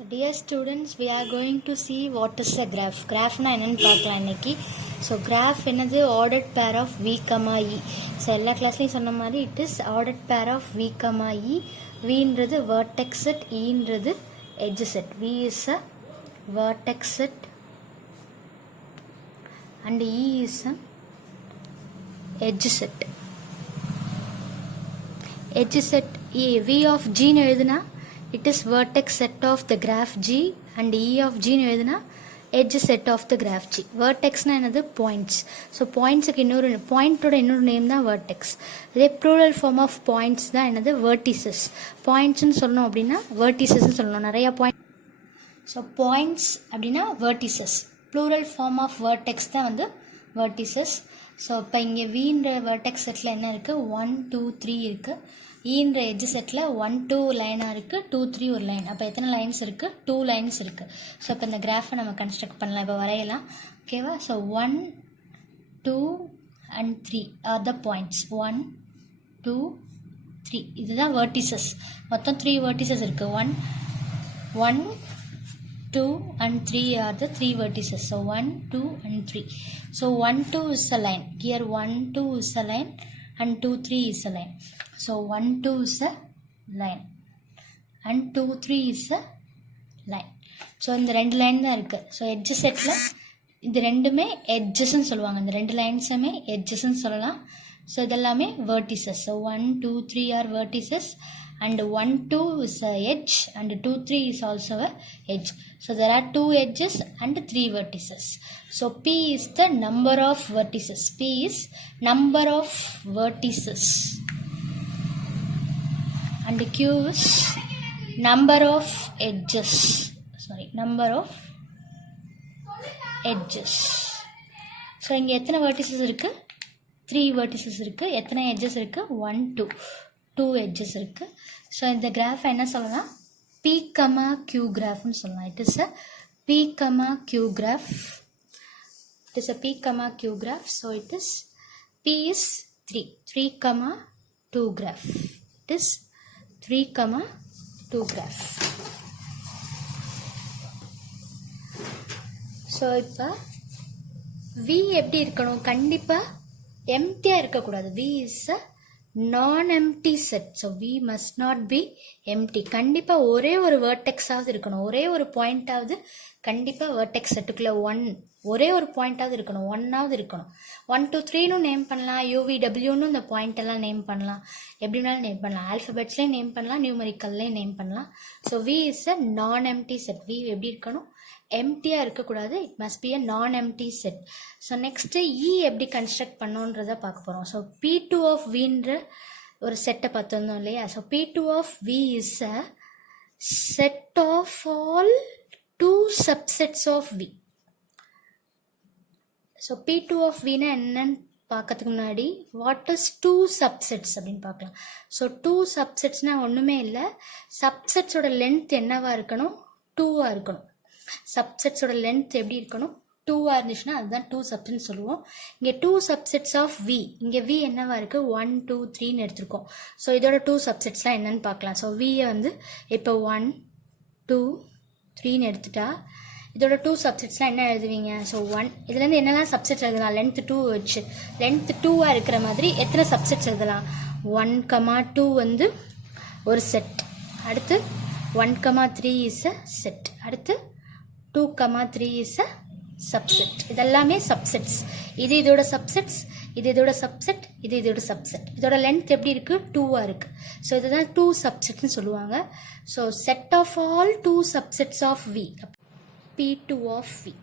So dear students, we are going to see what is a graph. Graph na என்னன்னு பார்க்கலாம் இன்னைக்கு. So graph என்னது ordered pair of v, e. So எல்லா கிளாஸ்லயும் சொன்ன மாதிரி it is ordered pair of v, e. V ன்றது vertex set, e ன்றது edge set. V is a vertex set and e is a edge set. Edge set e, v of g னு எழுதுனா it is vertex set of the graph G and E of G னு எழுதுனா edge set of the graph G. Vertex na என்னது points. So points க்கு இன்னொரு point ஓட இன்னொரு name தான் vertex. இதே plural form of points தான் என்னது vertices. Points னு சொல்லணும் அப்படின்னா vertices னு சொல்லணும். நிறைய point. So points அப்படின்னா vertices. Plural form of vertex தான் வந்து vertices. So இப்போ இங்கே V ன்ற vertex setல என்ன இருக்கு 1 2 3 இருக்கு. E ன்ற edge setல 1 2 லைனா இருக்கு 2 3 ஒரு லைன். அப்ப எத்தனை லைன்ஸ் இருக்கு 2 லைன்ஸ் இருக்கு. சோ இப்போ இந்த கிராஃபை நம்ம கன்ஸ்ட்ரக்ட் பண்ணலாம். இப்போ வரையலாம். ஓகேவா? So 1 2 and 3 are the points. 1 2 3 இதுதான் vertices. மொத்தம் 3 vertices இருக்கு. 1 1 2 and 3 are the 3 vertices. So 1 2 and 3. So 1 2 is a line. Here 1 2 is a line and 2 3 is a line. So 1 2 is a line and 2 3 is a line. So இந்த ரெண்டு line தான் இருக்கு. So edge setல இது ரெண்டுமே edges ன்னு சொல்லுவாங்க. இந்த ரெண்டு லைன்ஸுமே edges ன்னு சொல்லலாம். So இதெல்லாமே vertices. So 1 2 3 are vertices and 1 2 is a edge and 2 3 is also a edge. So there are 2 edges and 3 vertices. So P is the number of vertices. P is number of vertices. And Q is number of edges. Sorry, number of edges. So இங்க எத்தனை vertices இருக்கு 3 vertices இருக்கு. எத்தனை edges இருக்கு 1 2 edges இருக்கு. So இந்த graph என்ன சொல்லலாம் P, Q graph னு சொல்லலாம். It is a P, Q graph. It is a P, Q graph. So it is P is 3 2 graph. It is 3 2 graph. So இப்போ V எப்படி இருக்கணும் கண்டிப்பா எம்டியா இருக்கக்கூடாது. V is a non-empty set. So V must not be empty. கண்டிப்பா ஒரே ஒரு vertex ஆவது இருக்கணும். ஒரே ஒரு point ஆவது கண்டிப்பா vertex செட்டுக்குள்ள ஒரே ஒரு பாயிண்ட் ஆவது இருக்கணும். 1 ஆவது இருக்கணும். 1 2 3 னு நேம் பண்ணலாம். UV னு இந்த பாயிண்ட் எல்லாம் நேம் பண்ணலாம். எப்படினாலும் நேம் பண்ணலாம். ஆல்பபெட்ஸ்லயே நேம் பண்ணலாம். நியூமெரிக்கல்லயே நேம் பண்ணலாம். So V is a non-empty set. V எப்படி இருக்கணும் எம்டியா இருக்கக்கூடாது. இட் மஸ்ட் பி அ நான் எம்டி செட். ஸோ நெக்ஸ்ட் இ எப்படி கன்ஸ்ட்ரக்ட் பண்ணோன்றத பார்க்க போகிறோம். ஸோ P2 of Vன்ற ஒரு செட்டை பார்த்துருந்தோம் இல்லையா. So P2 of V is a set of all 2 subsets of V. So P2 of Vனா என்னன்னு பார்க்கறதுக்கு முன்னாடி வாட் இஸ் 2 subsets அப்படின்னு பார்க்கலாம். ஸோ 2 subsetsனா ஒன்றுமே இல்லை. சப்செட்ஸோட லென்த் என்னவா இருக்கணும் 2வா இருக்கணும். சப்செட்ஸோட லென்த் எப்படி இருக்கணும் 2வா இருந்துச்சுன்னா அதுதான் 2 சப்செட்னு சொல்லுவோம். இங்கே 2 subsets of V. இங்கே V என்னவா இருக்கு 1 2 3ன்னு எடுத்திருக்கோம். ஸோ இதோட 2 subsetsலாம் என்னன்னு பார்க்கலாம். ஸோ V வந்து இப்போ 1 2 3ன்னு எடுத்துட்டா இதோட 2 subsetsலாம் என்ன எழுதுவீங்க. ஸோ 1 இதுலேருந்து என்னெல்லாம் சப்செட்ஸ் எழுதலாம் லென்த் 2 வச்சு லென்த் 2வா இருக்கிற மாதிரி எத்தனை சப்செட்ஸ் எழுதலாம் 1 2 வந்து ஒரு செட். அடுத்து 1 3 இஸ் அ செட். அடுத்து 2 3 is a subset. இதெல்லாமே subsets. இது இதோட subsets, இது இதோட subset, இது இதோட subset. இதோட length எப்படி இருக்கு 2வா இருக்கு. ஸோ இதுதான் 2 subsets னு சொல்லுவாங்க. So set of all 2 subsets of V. P2 of V.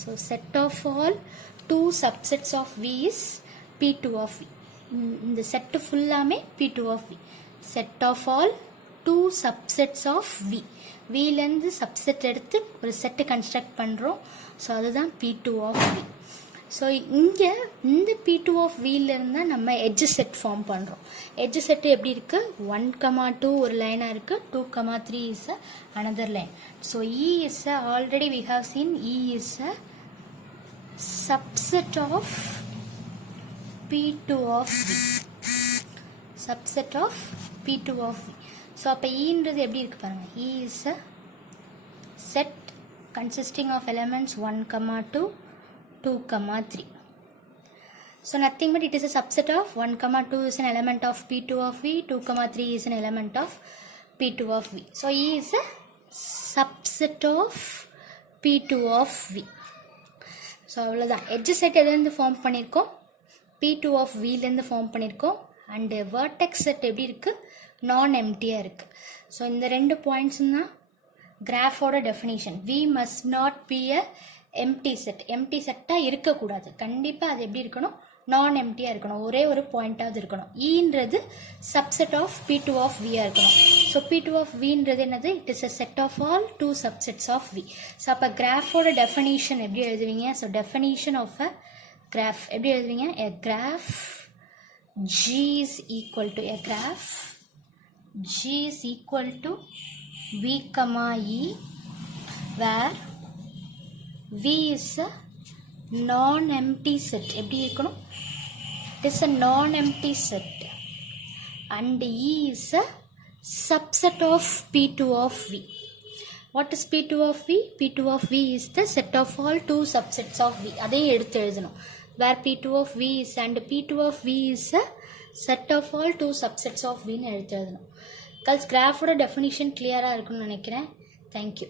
So set of all 2 subsets of V is P2 of V. இந்த செட் ஃபுல்லாமே P2 of V. Set of all 2 subsets of V. Vலேருந்து subset எடுத்து ஒரு set construct பண்ணுறோம். So அதுதான் P2 of V. So இங்கே இந்த P2 of Vலேருந்து தான் நம்ம எட்ஜ் செட் ஃபார்ம் பண்ணுறோம். எட்ஜ் செட்டு எப்படி இருக்குது 1 2 ஒரு லைனாக இருக்குது 2 3 is a another line. So E is a already we have seen E is a subset of P2 of V. Subset of P2 of V. So அப்போ ஈன்றது எப்படி இருக்கு பாருங்க. E is a set consisting of elements 1 comma 2 2 comma 3. So nothing but it is a subset of 1 comma 2 is an element of P2 of V, 2 comma 3 is an element of P2 of V. So E is a subset of P2 of V. So அவ்வளோதான். Edge set எதுலேருந்து form பண்ணியிருக்கோம், P2 of Vலேருந்து form பண்ணியிருக்கோம். And vertex set எப்படி இருக்குது, நான் எம்டியாக இருக்குது. So இந்த ரெண்டு பாயிண்ட்ஸும் தான் கிராஃபோட definition. V must not be a empty set. Empty செட்டாக இருக்கக்கூடாது. கண்டிப்பாக அது எப்படி இருக்கணும், நான் எம்டியாக இருக்கணும். ஒரே ஒரு பாயிண்டாவது இருக்கணும். ஈன்றது சப்செட் ஆஃப் P2 of Vயாக இருக்கணும். ஸோ P2 of Vன்றது என்னது, it is a set of all two subsets of V. So அப்போ கிராஃபோட டெஃபினிஷன் எப்படி எழுதுவீங்க, so definition of a graph எப்படி எழுதுவீங்க, a graph G is equal to a graph G is equal to V comma E where V is a non-empty set. எப்படி இருக்கணும், it is a non-empty set and E is a subset of P2 of V. What is P2 of V? P2 of V is the set of all two subsets of V. அதே எடுத்து எழுதணும். Where P2 of V is and P2 of V is a set of all two subsets of V ன்னு எடுத்து எழுதணும். Culls கிராஃபோட definition கிளியராக இருக்குன்னு நினைக்கிறேன். Thank you.